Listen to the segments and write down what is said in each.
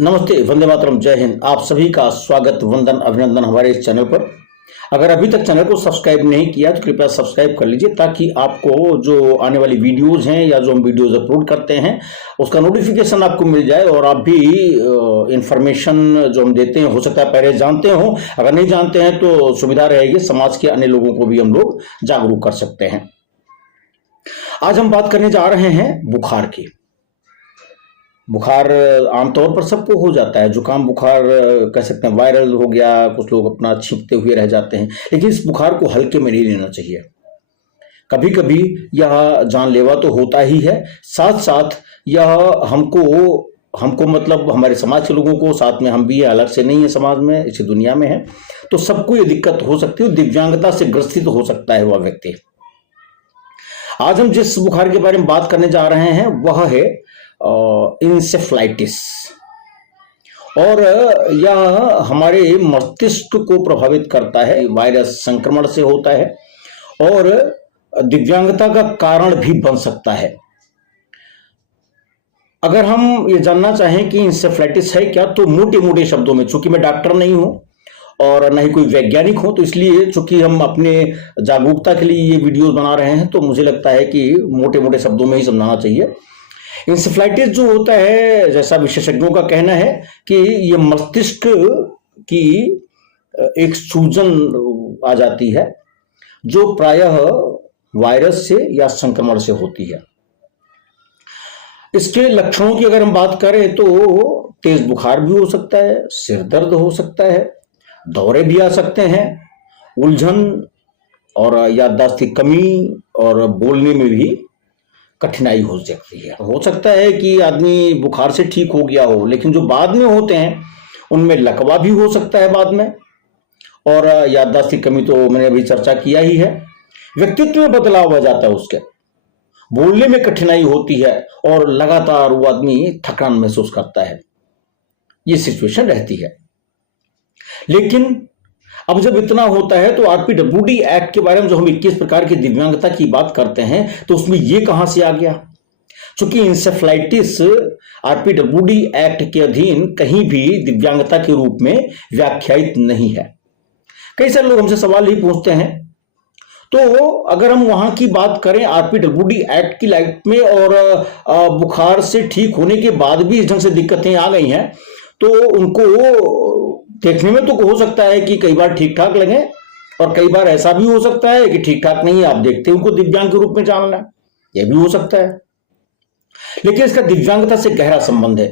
नमस्ते, वंदे मातरम, जय हिंद। आप सभी का स्वागत, वंदन, अभिनंदन हमारे इस चैनल पर। अगर अभी तक चैनल को सब्सक्राइब नहीं किया तो कृपया सब्सक्राइब कर लीजिए, ताकि आपको जो आने वाली वीडियोस हैं या जो हम वीडियोस अपलोड करते हैं उसका नोटिफिकेशन आपको मिल जाए और आप भी इंफॉर्मेशन जो हम देते हैं हो सकता है पहले जानते हो, अगर नहीं जानते हैं तो सुविधा रहेगी, समाज के अन्य लोगों को भी हम लोग जागरूक कर सकते हैं। आज हम बात करने जा रहे हैं बुखार की। बुखार आमतौर पर सबको हो जाता है, जुकाम बुखार कह सकते हैं, वायरल हो गया, कुछ लोग अपना छींकते हुए रह जाते हैं, लेकिन इस बुखार को हल्के में नहीं लेना चाहिए। कभी कभी यह जानलेवा तो होता ही है, साथ साथ यह हमको मतलब हमारे समाज के लोगों को, साथ में हम भी अलग से नहीं है, समाज में, इसी दुनिया में है, तो सबको ये दिक्कत हो सकती है। दिव्यांगता से ग्रसित हो सकता है वह व्यक्ति। आज हम जिस बुखार के बारे में बात करने जा रहे हैं वह है इंसेफ्लाइटिस, और यह हमारे मस्तिष्क को प्रभावित करता है, वायरस संक्रमण से होता है और दिव्यांगता का कारण भी बन सकता है। अगर हम ये जानना चाहें कि इंसेफ्लाइटिस है क्या, तो मोटे मोटे शब्दों में, चूंकि मैं डॉक्टर नहीं हूं और न ही कोई वैज्ञानिक हो, तो इसलिए चूंकि हम अपने जागरूकता के लिए ये वीडियोस बना रहे हैं, तो मुझे लगता है कि मोटे मोटे शब्दों में ही समझाना चाहिए। इंसेफ्लाइटिस जो होता है, जैसा विशेषज्ञों का कहना है कि ये मस्तिष्क की एक सूजन आ जाती है, जो प्रायः वायरस से या संक्रमण से होती है। इसके लक्षणों की अगर हम बात करें तो तेज बुखार भी हो सकता है, सिर दर्द हो सकता है, दौरे भी आ सकते हैं, उलझन और याददाश्त की कमी, और बोलने में भी कठिनाई हो सकती है। हो सकता है कि आदमी बुखार से ठीक हो गया हो, लेकिन जो बाद में होते हैं उनमें लकवा भी हो सकता है बाद में, और याददाश्त की कमी तो मैंने अभी चर्चा किया ही है। व्यक्तित्व में बदलाव आ जाता है, उसके बोलने में कठिनाई होती है और लगातार वो आदमी थकान महसूस करता है। ये सिचुएशन रहती है। लेकिन अब जब इतना होता है तो आरपीडब्ल्यूडी एक्ट के बारे में जो हम 21 प्रकार की दिव्यांगता की बात करते हैं, तो उसमें ये कहां से आ गया? चूंकि इंसेफ्लाइटिस आरपीडब्ल्यूडी एक्ट के अधीन कहीं भी दिव्यांगता के रूप में व्याख्यायित नहीं है। कई सारे लोग हमसे सवाल ही पूछते हैं, तो अगर हम वहां की बात करें आरपीडब्ल्यूडी एक्ट की लाइट में, और बुखार से ठीक होने के बाद भी इस ढंग से दिक्कतें आ गई हैं, तो उनको देखने में तो हो सकता है कि कई बार ठीक ठाक लगे, और कई बार ऐसा भी हो सकता है कि ठीक ठाक नहीं, आप देखते हैं उनको दिव्यांग के रूप में जानना, यह भी हो सकता है। लेकिन इसका दिव्यांगता से गहरा संबंध है।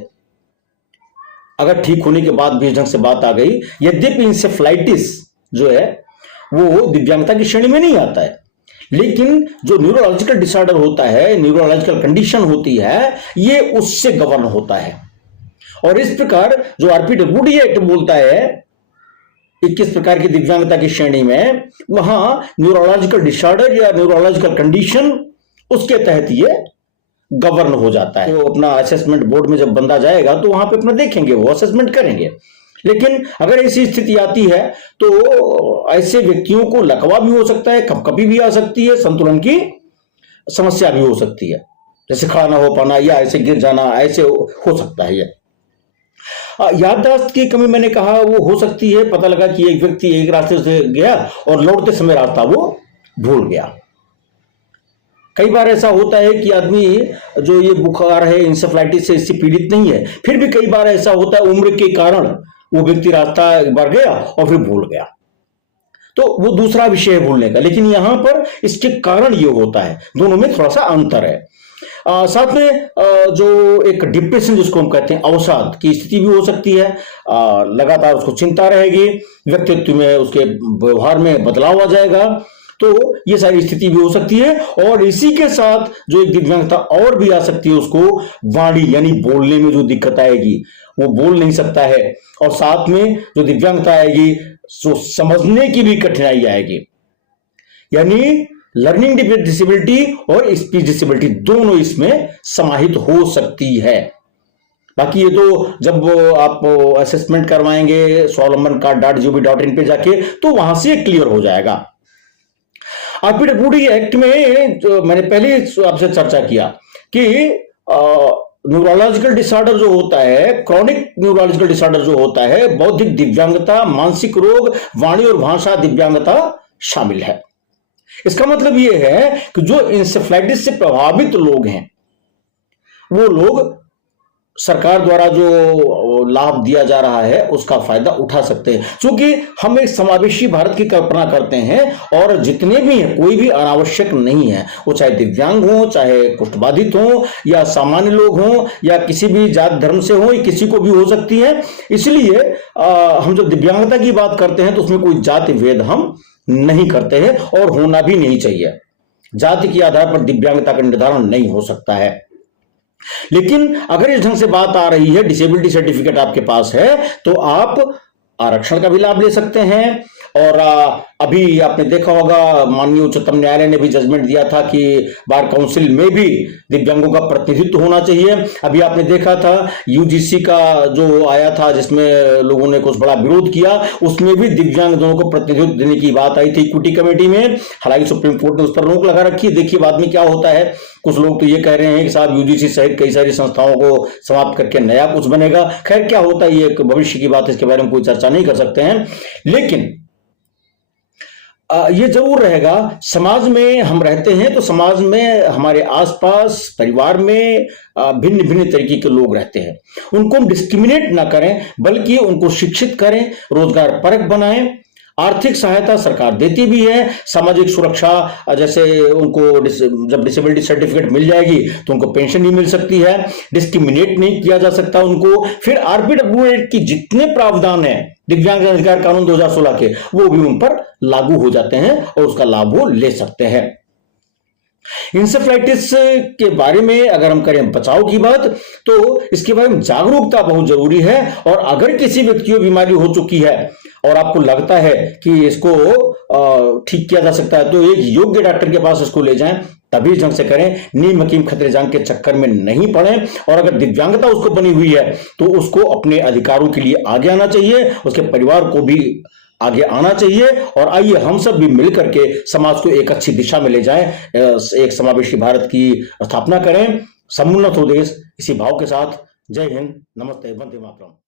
अगर ठीक होने के बाद भी इस ढंग से बात आ गई, यद्यपि इंसेफ्लाइटिस जो है वो दिव्यांगता की श्रेणी में नहीं आता है, लेकिन जो न्यूरोलॉजिकल डिसऑर्डर होता है, न्यूरोलॉजिकल कंडीशन होती है, ये उससे गवर्न होता है। और इस प्रकार जो आरपीडब्ल्यूडी एक्ट बोलता है 21 प्रकार की दिव्यांगता की श्रेणी में, वहां न्यूरोलॉजिकल डिसऑर्डर या न्यूरोलॉजिकल कंडीशन, उसके तहत ये गवर्न हो जाता है। तो अपना असेसमेंट बोर्ड में जब बंदा जाएगा तो वहां पे अपना देखेंगे, वो असेसमेंट करेंगे। लेकिन अगर ऐसी स्थिति आती है तो ऐसे व्यक्तियों को लकवा भी हो सकता है, कपकपी भी आ सकती है, संतुलन की समस्या भी हो सकती है, जैसे खड़ा ना हो पाना या ऐसे गिर जाना, ऐसे हो सकता है। याददाश्त की कमी मैंने कहा वो हो सकती है। पता लगा कि एक व्यक्ति एक रास्ते से गया और लौटते समय रास्ता वो भूल गया। कई बार ऐसा होता है कि आदमी जो ये बुखार है, इंसेफ्लाइटिस से इससे पीड़ित नहीं है, फिर भी कई बार ऐसा होता है उम्र के कारण वो व्यक्ति रास्ता एक बार गया और फिर भूल गया, तो वो दूसरा विषय है भूलने का। लेकिन यहां पर इसके कारण ये होता है, दोनों में थोड़ा सा अंतर है। साथ में जो एक डिप्रेशन जिसको हम कहते हैं, अवसाद की स्थिति भी हो सकती है। लगातार उसको चिंता रहेगी, व्यक्तित्व में, उसके व्यवहार में बदलाव आ जाएगा, तो ये सारी स्थिति भी हो सकती है। और इसी के साथ जो एक दिव्यांगता और भी आ सकती है, उसको वाणी यानी बोलने में जो दिक्कत आएगी, वो बोल नहीं सकता है, और साथ में जो दिव्यांगता आएगी सो समझने की भी कठिनाई आएगी, यानी लर्निंग डिसेबिलिटी और स्पीच डिसेबिलिटी दोनों इसमें समाहित हो सकती है। बाकी ये तो जब आप असेसमेंट करवाएंगे स्वावलंबन.gov.in पे जाके, तो वहां से क्लियर हो जाएगा। आरपीडब्ल्यूडी एक्ट में मैंने पहले आपसे चर्चा किया कि न्यूरोलॉजिकल डिसऑर्डर जो होता है, क्रॉनिक न्यूरोलॉजिकल डिसऑर्डर जो होता है, बौद्धिक दिव्यांगता, मानसिक रोग, वाणी और भाषा दिव्यांगता शामिल है। इसका मतलब यह है कि जो इंसेफ्लाइटिस से प्रभावित लोग हैं वो लोग सरकार द्वारा जो लाभ दिया जा रहा है उसका फायदा उठा सकते हैं, क्योंकि हम एक समावेशी भारत की कल्पना करते हैं और जितने भी हैं कोई भी अनावश्यक नहीं है, वो चाहे दिव्यांग हो, चाहे कुष्ठबाधित हो, या सामान्य लोग हों, या किसी भी जात धर्म से हो, किसी को भी हो सकती है। इसलिए हम जब दिव्यांगता की बात करते हैं तो उसमें कोई जाति भेद हम नहीं करते हैं और होना भी नहीं चाहिए। जाति के आधार पर दिव्यांगता का निर्धारण नहीं हो सकता है। लेकिन अगर इस ढंग से बात आ रही है, डिसेबिलिटी सर्टिफिकेट आपके पास है, तो आप आरक्षण का भी लाभ ले सकते हैं। और अभी आपने देखा होगा माननीय उच्चतम न्यायालय ने भी जजमेंट दिया था कि बार काउंसिल में भी दिव्यांगों का प्रतिनिधित्व होना चाहिए। अभी आपने देखा था यूजीसी का जो आया था जिसमें लोगों ने कुछ बड़ा विरोध किया, उसमें भी दिव्यांगजनों को प्रतिनिधित्व देने की बात आई थी इक्विटी कमेटी में। हालांकि सुप्रीम कोर्ट ने उस पर रोक लगा रखी है, देखिए बाद में क्या होता है। कुछ लोग तो ये कह रहे हैं कि साहब यूजीसी सहित कई सारी संस्थाओं को समाप्त करके नया कुछ बनेगा। खैर क्या होता है ये एक भविष्य की बात है, इसके बारे में कोई चर्चा नहीं कर सकते हैं। लेकिन ये जरूर रहेगा, समाज में हम रहते हैं तो समाज में हमारे आसपास परिवार में भिन्न भिन्न तरीके के लोग रहते हैं। उनको हम डिस्क्रिमिनेट ना करें बल्कि उनको शिक्षित करें, रोजगार परक बनाएं। आर्थिक सहायता सरकार देती भी है, सामाजिक सुरक्षा जैसे उनको जब डिसेबिलिटी सर्टिफिकेट मिल जाएगी तो उनको पेंशन भी मिल सकती है, डिस्क्रिमिनेट नहीं किया जा सकता उनको। फिर आरपीडब्ल्यू एक्ट की जितने प्रावधान है दिव्यांग अधिकार कानून 2016 के, वो भी उन पर लागू हो जाते हैं और उसका लाभ वो ले सकते हैं। इंसेफ्लाइटिस के बारे में अगर हम करें बचाव की बात, तो इसके बारे में जागरूकता बहुत जरूरी है। और अगर किसी व्यक्ति को बीमारी हो चुकी है और आपको लगता है कि इसको ठीक किया जा सकता है, तो एक योग्य डॉक्टर के पास इसको ले जाएं, तभी ढंग से करें। नीम हकीम खतरे जान के चक्कर में नहीं पड़े। और अगर दिव्यांगता उसको बनी हुई है तो उसको अपने अधिकारों के लिए आगे आना चाहिए, उसके परिवार को भी आगे आना चाहिए। और आइए हम सब भी मिलकर के समाज को एक अच्छी दिशा में ले जाएं, एक समावेशी भारत की स्थापना करें, समुन्नत हो देश, इसी भाव के साथ जय हिंद, नमस्ते, वंदे मातरम।